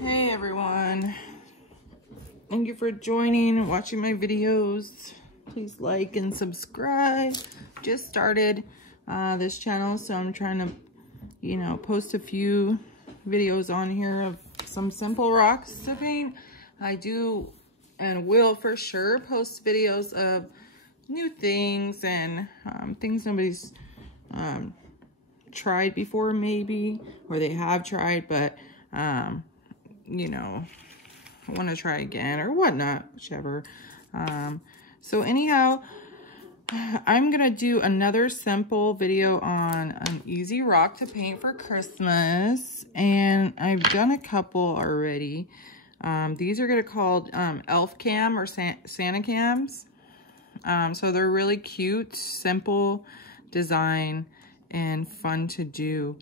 Hey everyone, thank you for joining and watching my videos. Please like and subscribe. Just started this channel, so I'm trying to post a few videos on here of some simple rocks to paint. I do and will for sure post videos of new things and things nobody's tried before, maybe, or they have tried, but I want to try again or whatnot, whichever. So anyhow, I'm gonna do another simple video on an easy rock to paint for Christmas, and I've done a couple already. These are gonna called elfcam or santacams. So they're really cute, simple design, and fun to do.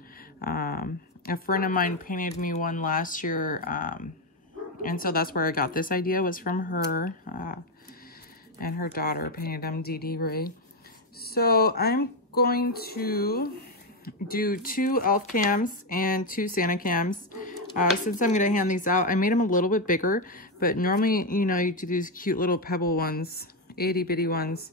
A friend of mine painted me one last year, and so that's where I got this idea, was from her, and her daughter painted them, Dee Dee Ray. So I'm going to do 2 elf cams and 2 Santa cams. Since I'm gonna hand these out, I made them a little bit bigger, but normally, you do these cute little pebble ones, itty bitty ones.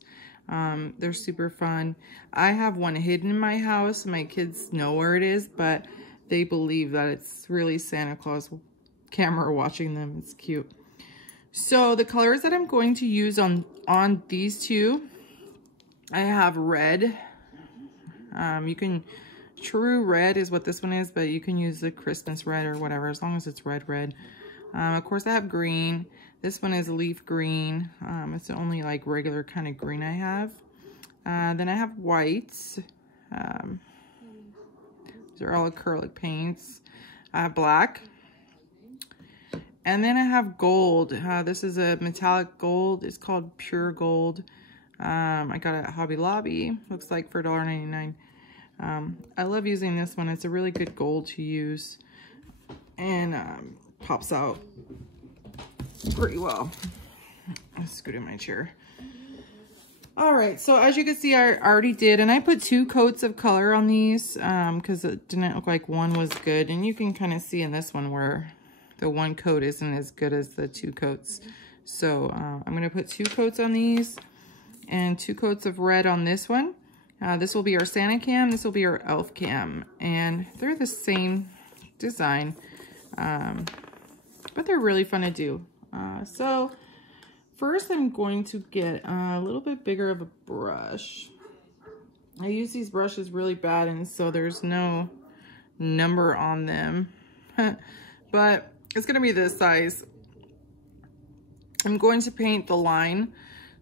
They're super fun. I have one hidden in my house. My kids know where it is, but they believe that it's really Santa Claus camera watching them. It's cute. So the colors that I'm going to use on these 2, I have red. True red is what this one is, but you can use the Christmas red or whatever, as long as it's red. Of course, I have green. This one is leaf green. It's the only like regular kind of green I have. Then I have white. These are all acrylic paints. I have black. And then I have gold. This is a metallic gold. It's called pure gold. I got it at Hobby Lobby. Looks like for $1.99. I love using this one. It's a really good gold to use. And pops out pretty well. I'll scoot in my chair. All right, so as you can see, I already did, and I put 2 coats of color on these because it didn't look like one was good. And you can kind of see in this one where the 1 coat isn't as good as the 2 coats. So I'm gonna put 2 coats on these and 2 coats of red on this one. This will be our Santa cam, this will be our elf cam, and they're the same design, but they're really fun to do. So first I'm going to get a little bit bigger of a brush. I use these brushes really bad, and so there's no number on them, but it's gonna be this size. I'm going to paint the line,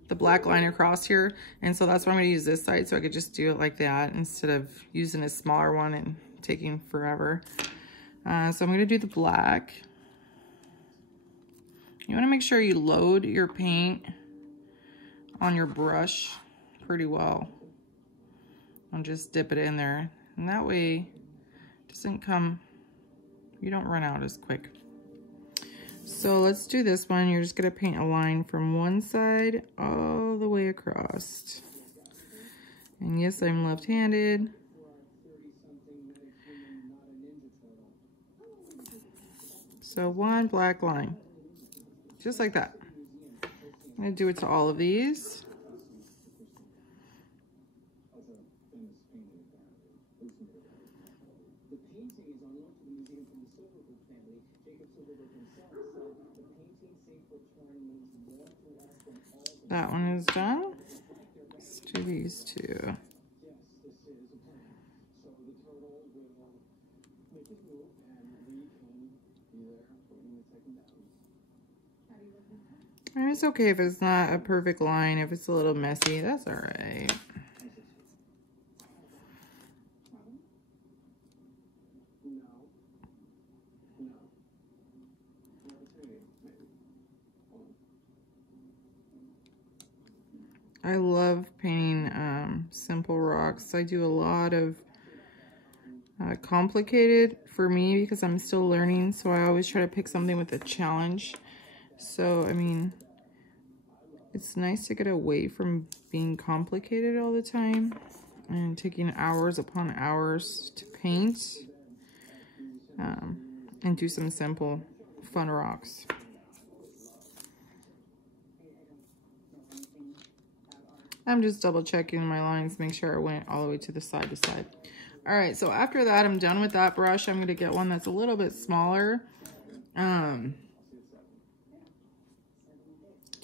the black line across here, and so that's why I'm gonna use this side, so I could just do it like that instead of using a smaller one and taking forever. So I'm gonna do the black. You want to make sure you load your paint on your brush pretty well. I'll just dip it in there, and that way it doesn't come, you don't run out as quick. So let's do this one. You're just going to paint a line from one side all the way across. And yes, I'm left-handed. So 1 black line. Just like that. I'm going to do it to all of these. That one is done. Let's do these 2. And it's okay if it's not a perfect line, if it's a little messy, that's all right. I love painting simple rocks. I do a lot of complicated for me because I'm still learning, so I always try to pick something with a challenge. So, I mean, it's nice to get away from being complicated all the time and taking hours upon hours to paint and do some simple fun rocks. I'm just double checking my lines, make sure I went all the way to the side to side. All right, so after that, I'm done with that brush. I'm gonna get one that's a little bit smaller to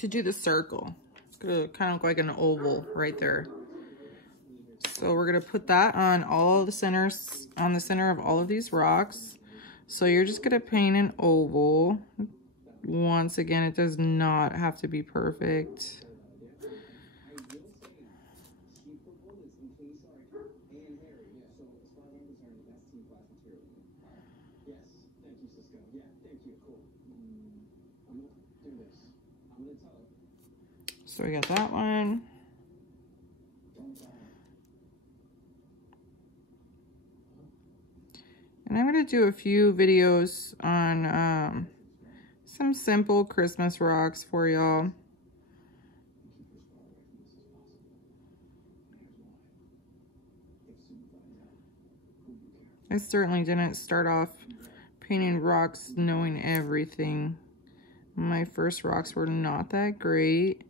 do the circle. It's gonna kind of look like an oval right there. So we're gonna put that on all of the centers, on the center of all of these rocks. So you're just gonna paint an oval. Once again, it does not have to be perfect. So we got that one. And I'm going to do a few videos on some simple Christmas rocks for y'all. I certainly didn't start off painting rocks knowing everything. My first rocks were not that great.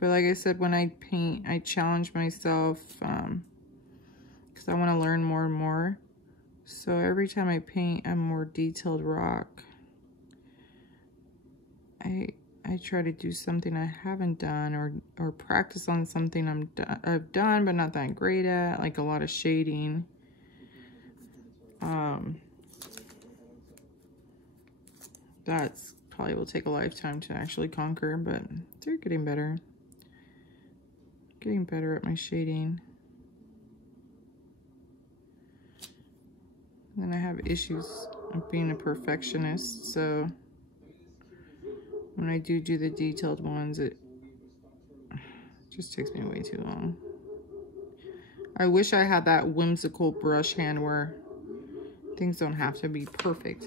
But like I said, when I paint, I challenge myself because I want to learn more and more. So every time I paint a more detailed rock, I try to do something I haven't done, or practice on something I've done but not that great at, like a lot of shading. That's probably will take a lifetime to actually conquer, but they're getting better. Getting better at my shading. And then I have issues of being a perfectionist, so when I do the detailed ones, it just takes me way too long. I wish I had that whimsical brush hand where things don't have to be perfect.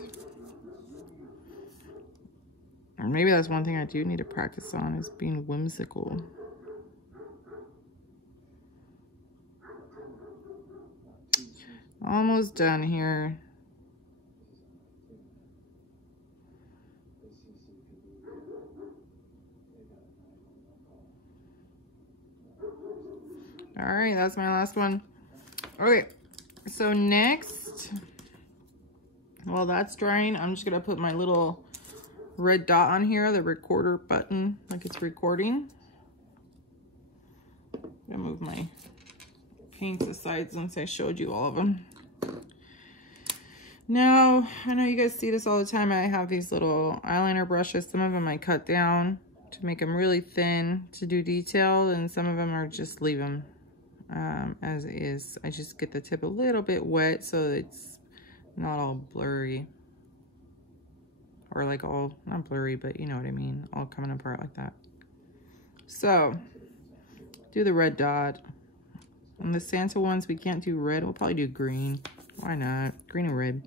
Or maybe that's one thing I do need to practice on, is being whimsical. Almost done here. All right, that's my last one. Okay, so next, while that's drying, I'm just gonna put my little red dot on here, the recorder button, like it's recording. I'm gonna move my paints aside since I showed you all of them. Now, I know you guys see this all the time. I have these little eyeliner brushes. Some of them I cut down to make them really thin to do detail, and some of them are just leave them as is. I just get the tip a little bit wet so it's not all blurry. Or like all, not blurry, but you know what I mean, all coming apart like that. So, do the red dot. On the Santa ones, we can't do red. We'll probably do green. Why not? Green and red.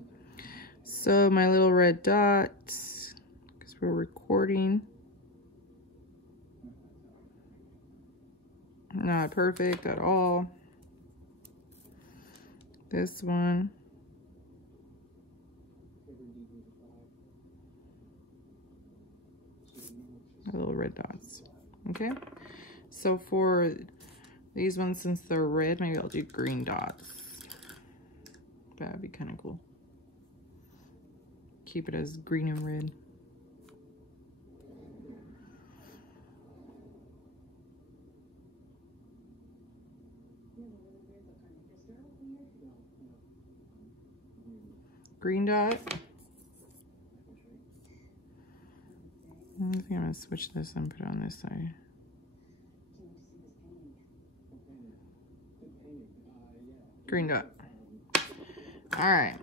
So, my little red dot, because we're recording. Not perfect at all. This one. Little red dots. Okay, so for these ones, since they're red, maybe I'll do green dots. That'd be kind of cool. Keep it as green and red. Green dot. I think I'm gonna switch this and put it on this side. Green dot. All right.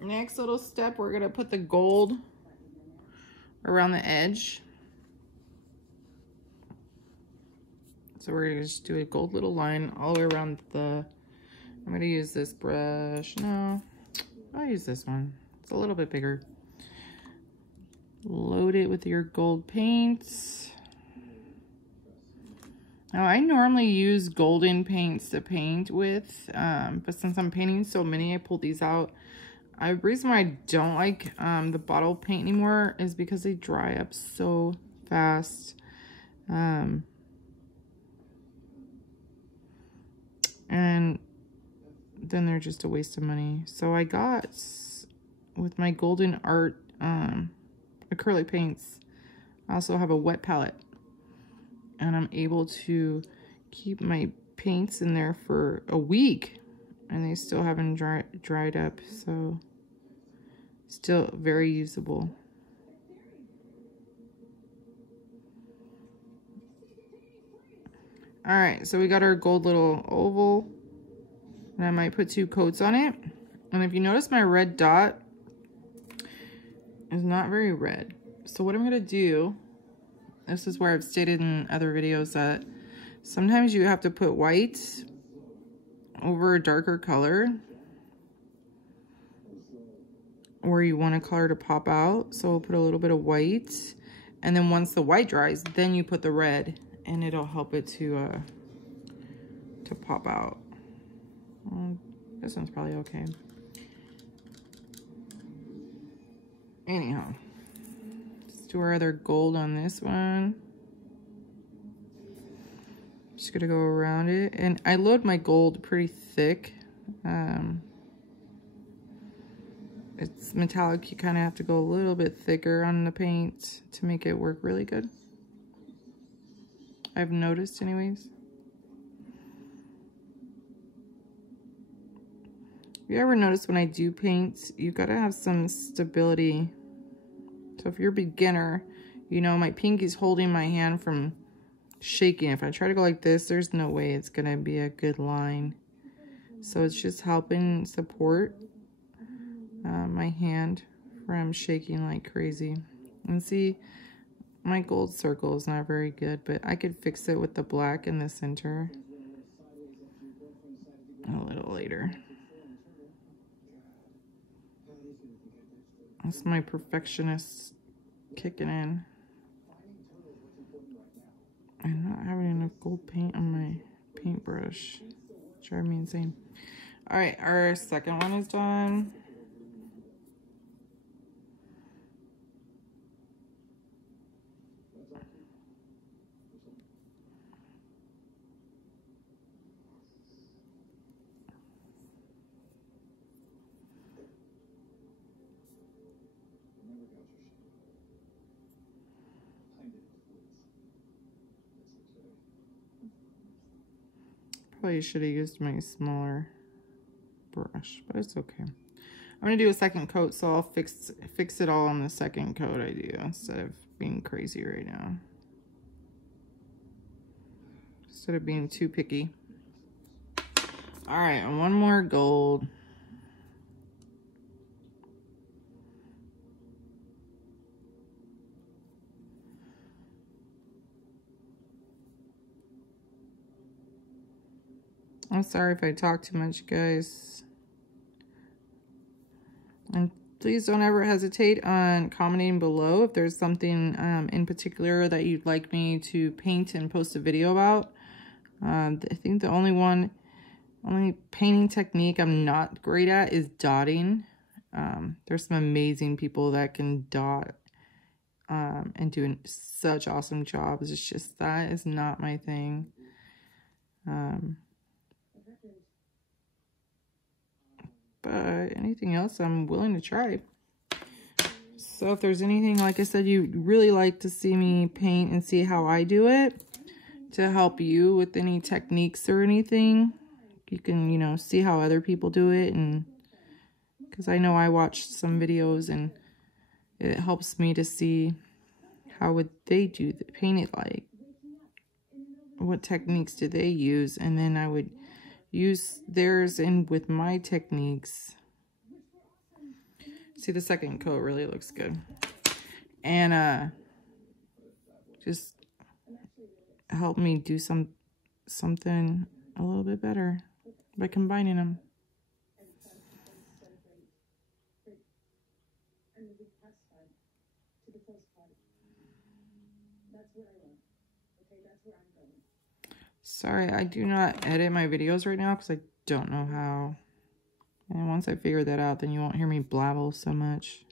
Next little step, we're gonna put the gold around the edge. So we're gonna just do a gold little line all the way around the, I'm gonna use this brush. No, I'll use this one. It's a little bit bigger. Load it with your gold paints. Now, I normally use golden paints to paint with, but since I'm painting so many, I pulled these out. The reason why I don't like the bottle paint anymore is because they dry up so fast. And then they're just a waste of money. So I got, with my Golden Art acrylic paints, I also have a wet palette. And I'm able to keep my paints in there for a week. And they still haven't dried up. So still very usable. All right, so we got our gold little oval. And I might put 2 coats on it. And if you notice, my red dot is not very red. So what I'm gonna do, this is where I've stated in other videos that sometimes you have to put white over a darker color, or you want a color to pop out. So we'll put a little bit of white, and then once the white dries, then you put the red, and it'll help it to pop out. This one's probably okay. Anyhow, let's do our other gold on this one. Just gonna go around it, and I load my gold pretty thick. It's metallic, you kind of have to go a little bit thicker on the paint to make it work really good. I've noticed anyways. You ever notice when I do paint, you gotta have some stability. So if you're a beginner, you know, my pinky's holding my hand from shaking. If I try to go like this, there's no way it's gonna be a good line. So it's just helping support my hand from shaking like crazy. And see, my gold circle is not very good, but I could fix it with the black in the center a little later. That's my perfectionist kicking in. I'm not having enough gold paint on my paintbrush. Drive me insane. Alright, our second one is done. Probably should have used my smaller brush, but it's okay. I'm gonna do a second coat, so I'll fix it all on the second coat I do instead of being crazy right now. Instead of being too picky. All right, and one more gold. I'm sorry if I talk too much, guys. And please don't ever hesitate on commenting below if there's something in particular that you'd like me to paint and post a video about. I think the only painting technique I'm not great at is dotting. There's some amazing people that can dot and doing such awesome jobs. It's just that is not my thing. But anything else I'm willing to try. So if there's anything, like I said, you'd really like to see me paint and see how I do it to help you with any techniques or anything, you can, you know, see how other people do it. And because I know I watched some videos and it helps me to see how would they do the paint it, like what techniques do they use, and then I would use theirs in with my techniques. See, the second coat really looks good. And just help me do something a little bit better by combining them. Sorry, I do not edit my videos right now because I don't know how. And once I figure that out, then you won't hear me blabble so much.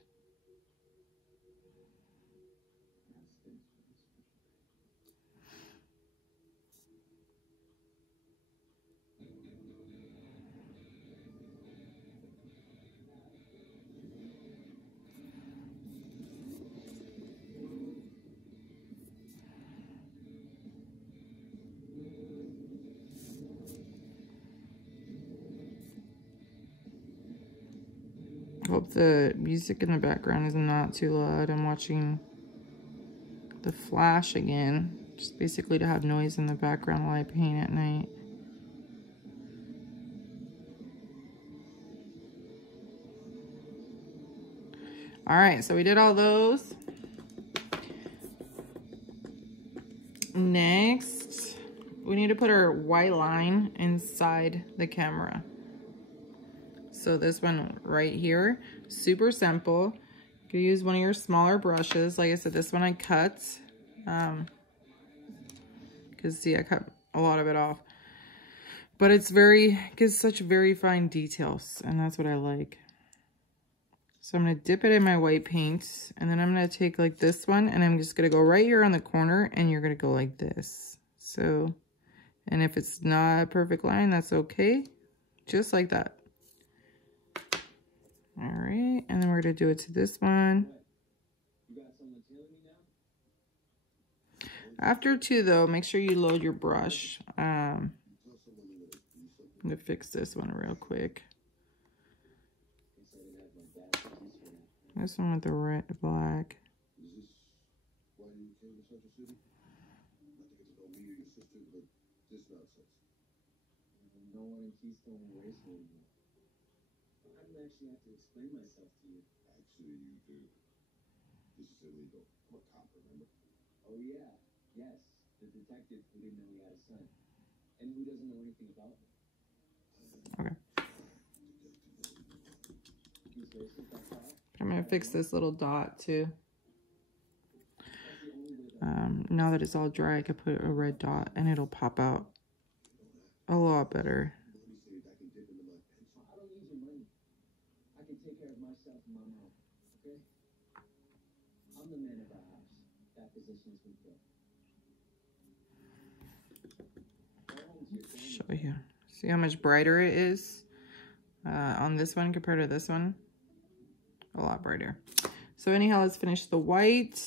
Hope the music in the background is not too loud. I'm watching The Flash again, just basically to have noise in the background while I paint at night. All right, so we did all those. Next, we need to put our white line inside the camera. So this one right here, super simple. You can use one of your smaller brushes. Like I said, this one I cut. Because see, I cut a lot of it off. But it's gives such very fine details, and that's what I like. So I'm going to dip it in my white paint, and then I'm going to take like this one, and I'm just going to go right here on the corner, and you're going to go like this. So, and if it's not a perfect line, that's okay. Just like that. All right, and then we're going to do it to this one. After two, though, make sure you load your brush. I'm going to fix this one real quick. This one with the red, black. Actually have to explain myself to you. Actually, you do. This is illegal. I'm a cop, remember? Oh, yeah. Yes. The detective who didn't know he had a son. And who doesn't know anything about him. Okay. I'm going to fix this little dot, too. Now that it's all dry, I could put a red dot, and it'll pop out a lot better. I'm the man of our house. That position is fulfilled. Show you. See how much brighter it is on this one compared to this one? A lot brighter. So anyhow, let's finish the white.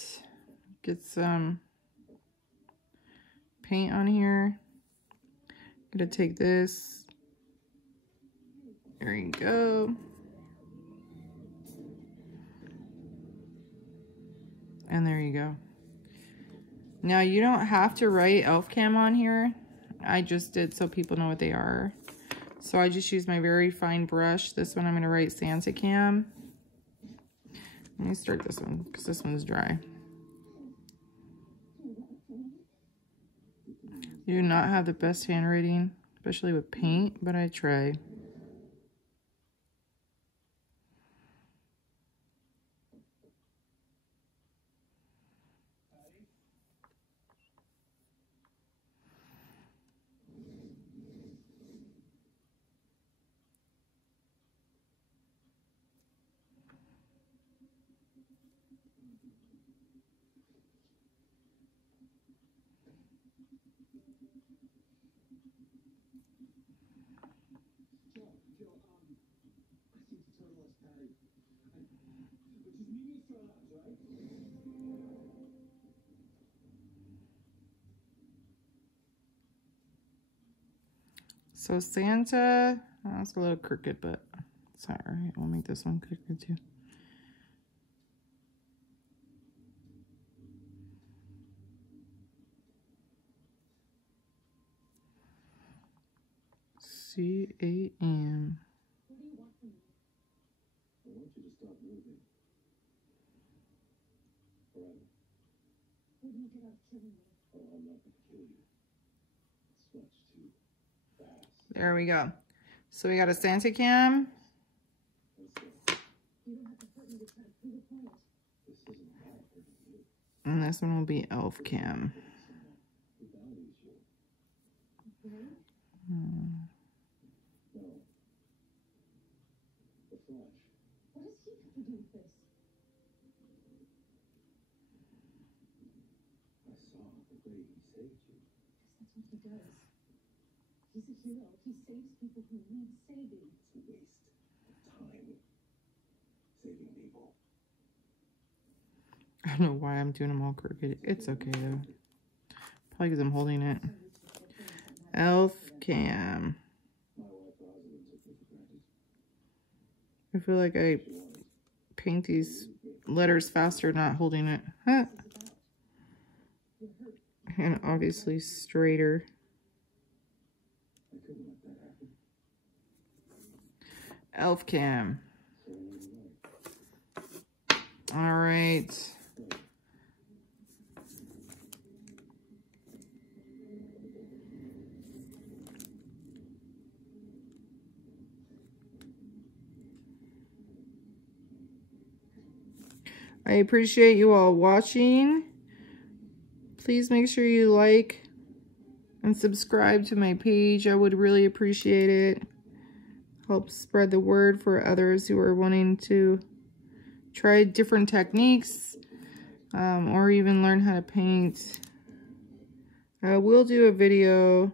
Get some paint on here. I'm gonna take this. There you go. And there you go. Now you don't have to write elfcam on here. I just did so people know what they are. So I just use my very fine brush. This one I'm going to write santacam. Let me start this one because this one's dry. You do not have the best handwriting, especially with paint, but I try. So Santa, that's a little crooked, but it's all right. We'll make this one crooked too. C-A-M. I want you to stop moving. Forever. What do you get out of killing me? Oh, I'm not going to kill you. It's much too fast. There we go. So we got a santacam. And this one will be elfcam. watch. What does he have to do with this? I saw the way he saved you. That's what he does. He's a hero. He saves people who need saving. It's a waste of time saving people. I don't know why I'm doing them all crooked. It's okay though. Probably because I'm holding it. Elfcam. My wife Rosalind took me for granted. I feel like I paint these letters faster not holding it. Huh. And obviously straighter. I couldn't let that happen. Elfcam. All right. I appreciate you all watching. Please make sure you like and subscribe to my page. I would really appreciate it. Help spread the word for others who are wanting to try different techniques or even learn how to paint. I will do a video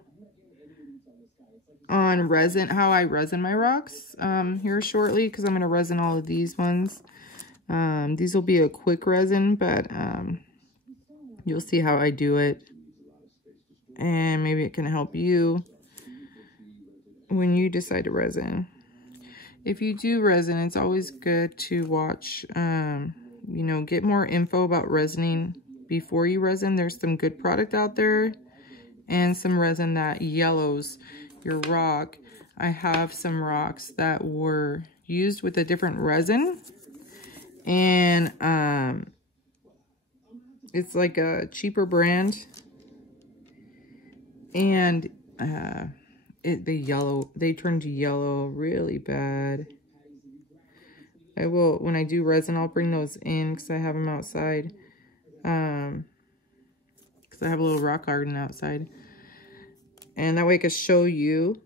on resin, how I resin my rocks here shortly, because I'm going to resin all of these ones. These will be a quick resin, but you'll see how I do it, and maybe it can help you when you decide to resin. If you do resin, it's always good to watch, you know, get more info about resining before you resin. There's some good product out there and some resin that yellows your rock. I have some rocks that were used with a different resin, and it's like a cheaper brand, and they turned yellow really bad. I will, when I do resin, I'll bring those in because I have them outside, because I have a little rock garden outside, and that way I can show you,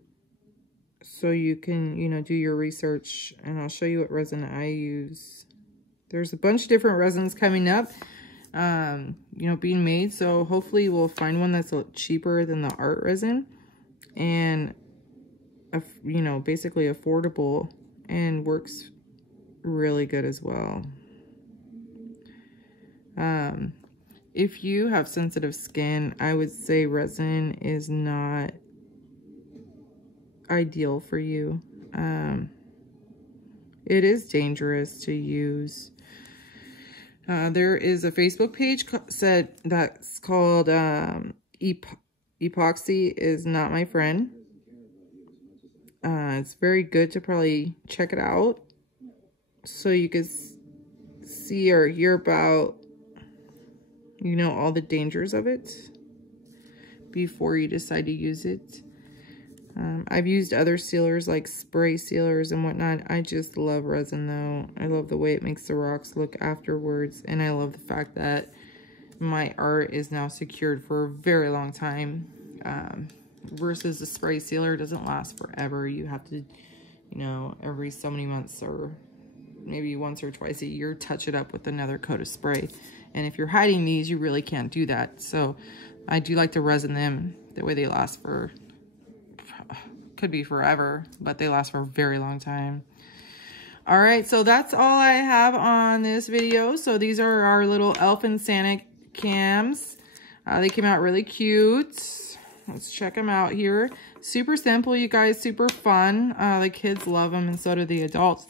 so you can, you know, do your research, and I'll show you what resin I use. There's a bunch of different resins coming up, you know, being made. So hopefully we'll find one that's a little cheaper than the art resin, and, you know, basically affordable and works really good as well. If you have sensitive skin, I would say resin is not ideal for you. It is dangerous to use. There is a Facebook page that's called Epoxy is Not My Friend. It's very good to probably check it out so you can see or hear about, you know, all the dangers of it before you decide to use it. I've used other sealers like spray sealers and whatnot. I just love resin though. I love the way it makes the rocks look afterwards, and I love the fact that my art is now secured for a very long time, versus the spray sealer doesn't last forever. You have to, you know, every so many months or maybe once or twice a year touch it up with another coat of spray. And if you're hiding these, you really can't do that. So I do like to resin them. That way they last for, could be forever, but they last for a very long time. All right, so that's all I have on this video. So these are our little elf and santacams. They came out really cute. Let's check them out here. Super simple, you guys, super fun. The kids love them, and so do the adults.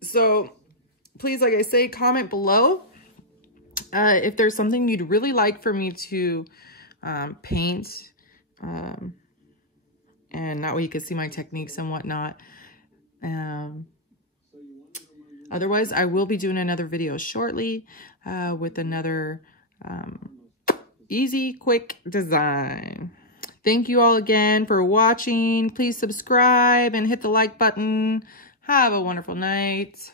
So please, like I say, comment below if there's something you'd really like for me to paint. And that way you can see my techniques and whatnot. Otherwise, I will be doing another video shortly with another easy, quick design. Thank you all again for watching. Please subscribe and hit the like button. Have a wonderful night.